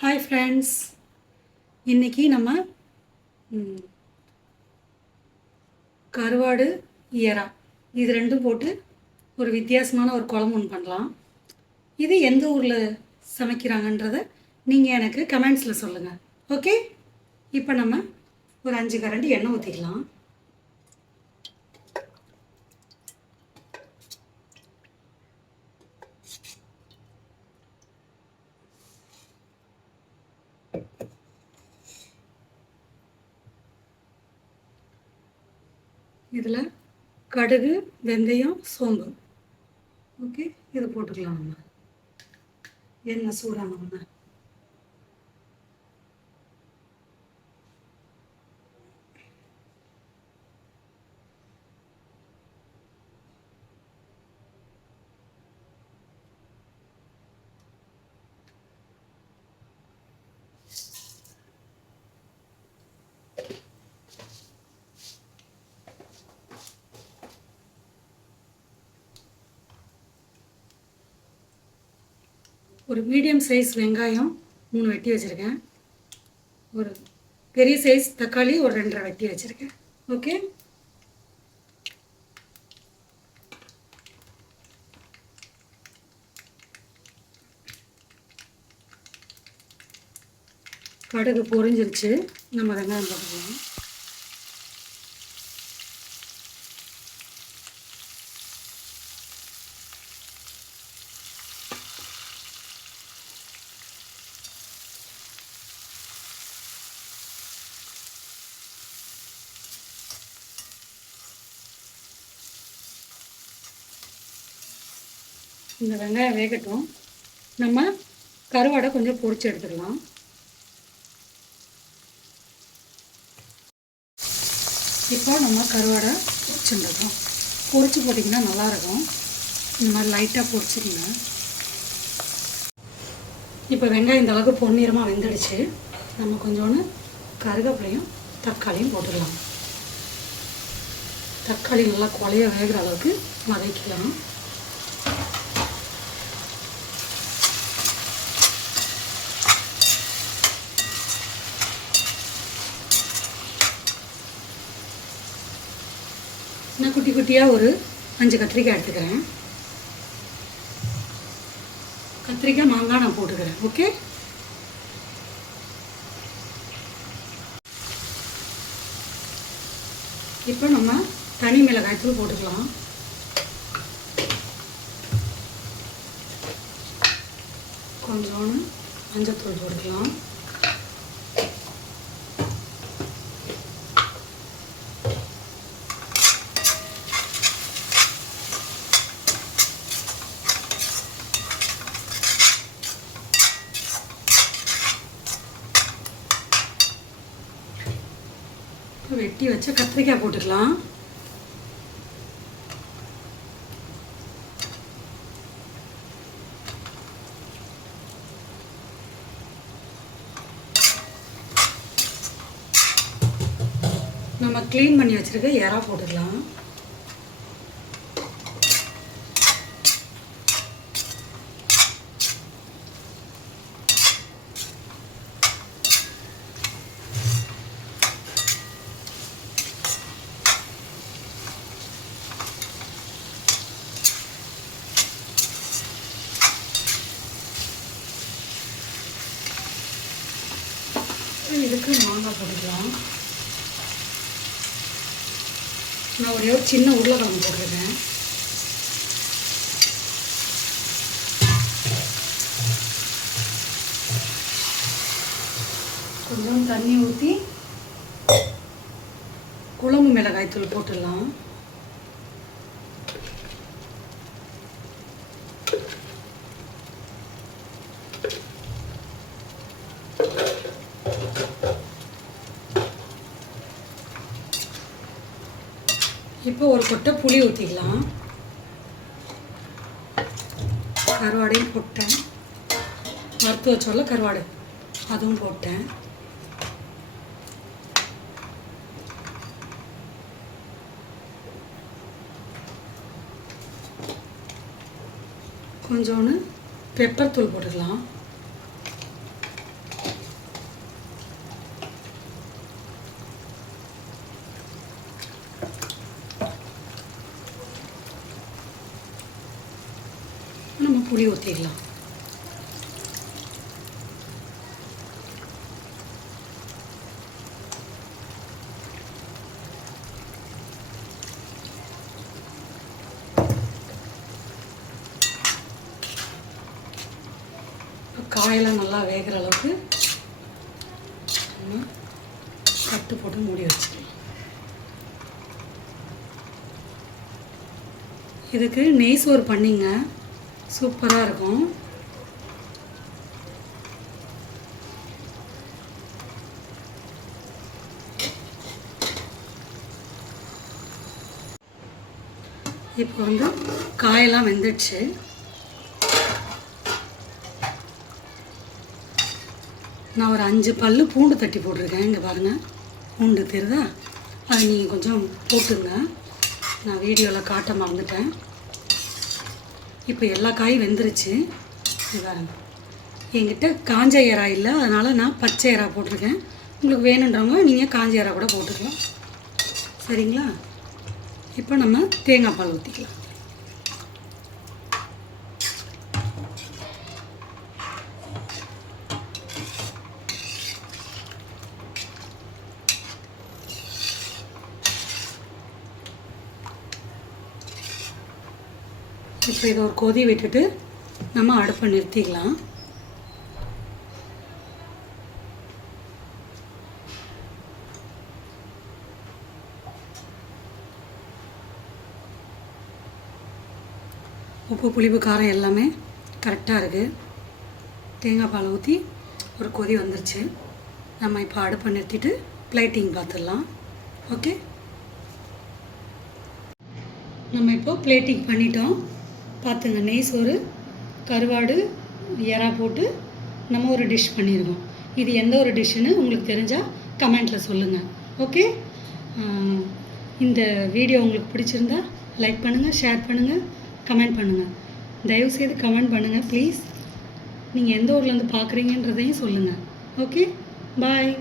Hi friends, இன்றைக்கி நம்ம கருவாடு இறா இது ரெண்டும் போட்டு ஒரு வித்தியாசமான ஒரு குழம்பு ஒன்று பண்ணலாம். இது எந்த ஊரில் சமைக்கிறாங்கன்றதை நீங்கள் எனக்கு கமெண்ட்ஸில் சொல்லுங்கள். ஓகே, இப்போ நம்ம ஒரு 5 கரண்டி எண்ணெய் ஊற்றிக்கலாம். இதில் கடுகு, வெந்தயம், சோம்பு, ஓகே, இது போட்டுக்கலாம். நம்ம எண்ணெய் சூடானோன்னு ஒரு மீடியம் சைஸ் வெங்காயம் 3 வெட்டி வச்சுருக்கேன். ஒரு பெரிய சைஸ் தக்காளி ஒரு 2.5 வெட்டி வச்சுருக்கேன். ஓகே, கடுகு பொரிஞ்சிருச்சு. நம்ம வெங்காயம் போட்டுக்கலாம். இந்த வெங்காயம் வேகட்டும். நம்ம கருவாடை கொஞ்சம் பொரிச்சு எடுத்துக்கலாம். இப்போ நம்ம கருவாடை பொரிச்சுருக்கோம். பொரிச்சு போட்டிங்கன்னா நல்லாயிருக்கும். இந்த மாதிரி லைட்டாக பொரிச்சிக்கிங்க. இப்போ வெங்காயம் இந்த அளவுக்கு பொன்னிறமாக வெந்துடுச்சு. நம்ம கொஞ்சோன்னு கருவேப்பிலையும் தக்காளியும் போட்டுக்கலாம். தக்காளி நல்லா குழைய வேகிற அளவுக்கு வதக்கிக்கலாம். நான் குட்டி குட்டியாக ஒரு 5 கத்திரிக்காய் எடுத்துக்கிறேன். கத்திரிக்காய், மாங்காய் நான் போட்டுக்கிறேன். ஓகே, இப்போ நம்ம தனி மிளகாய் தூள் போட்டுக்கலாம். கொஞ்சோன்னு மஞ்சத்தூள் போட்டுக்கலாம். வெட்டி வச்ச கத்திரிக்காய் போட்டுக்கலாம். நம்ம க்ளீன் பண்ணி வச்சிருக்க இறா போட்டுக்கலாம். இதுக்கு மாங்காய் போட்டுக்கலாம். நான் ஒரே ஒரு சின்ன உருளைக்கிழங்கு போட்டிருக்கேன். கொஞ்சம் தண்ணி ஊற்றி குழம்பு மிளகாய் தூள் போட்டுடலாம். இப்போ ஒரு கொட்டை புளி ஊற்றிக்கலாம். கருவாடையும் போட்டேன். வறுத்து வச்சோல்ல கருவாடு, அதுவும் போட்டேன். கொஞ்சோன்னு பெப்பர் தூள் போட்டுக்கலாம். புளி ஊற்றிக்கலாம். காயெல்லாம் நல்லா வேகிற அளவுக்கு நம்ம கட்டு போட்டு மூடி வச்சுக்கலாம். இதுக்கு நெய் சோறு பண்ணிங்க, சூப்பராக இருக்கும். இப்போ வந்து காயெல்லாம் வெந்துடுச்சு. நான் ஒரு 5 பல்லு பூண்டு தட்டி போட்டிருக்கேன். இங்கே பாருங்கள், பூண்டு தெரியுதா? அது நீங்கள் கொஞ்சம் போட்டுங்க. நான் வீடியோவில் காட்ட மறந்துட்டேன். இப்போ எல்லா காயும் வெந்துருச்சு. இது பாருங்க, என்கிட்ட காஞ்ச ஏரா இல்லை, அதனால் நான் பச்சை ஏரா போட்டிருக்கேன். உங்களுக்கு வேணுன்றவங்க நீங்கள் காஞ்ச ஏரா கூட போட்டுக்கலாம். சரிங்களா? இப்போ நம்ம தேங்காய் பால் ஊற்றிக்கலாம். இப்போ இதை ஒரு கொதி விட்டுட்டு நம்ம அடுப்பை நிறுத்திக்கலாம். உப்பு புளிப்பு காரம் எல்லாமே கரெக்டாக இருக்குது. தேங்காய் பால் ஊற்றி ஒரு கொதி வந்துருச்சு. நம்ம இப்போ அடுப்பை நிறுத்திட்டு பிளேட்டிங் பார்த்துடலாம். ஓகே, நம்ம இப்போ பிளேட்டிங் பண்ணிட்டோம். பார்த்துங்க, நெய் சோறு, கருவாடு, எறா போட்டு நம்ம ஒரு டிஷ் பண்ணியிருக்கோம். இது எந்த ஒரு டிஷ்ஷுன்னு உங்களுக்கு தெரிஞ்சால் கமெண்ட்டில் சொல்லுங்கள். ஓகே, இந்த வீடியோ உங்களுக்கு பிடிச்சிருந்தா லைக் பண்ணுங்கள், ஷேர் பண்ணுங்கள், கமெண்ட் பண்ணுங்கள். தயவுசெய்து கமெண்ட் பண்ணுங்கள் ப்ளீஸ். நீங்கள் எந்த ஊர்லேருந்து பார்க்குறீங்கன்றதையும் சொல்லுங்கள். ஓகே, பாய்.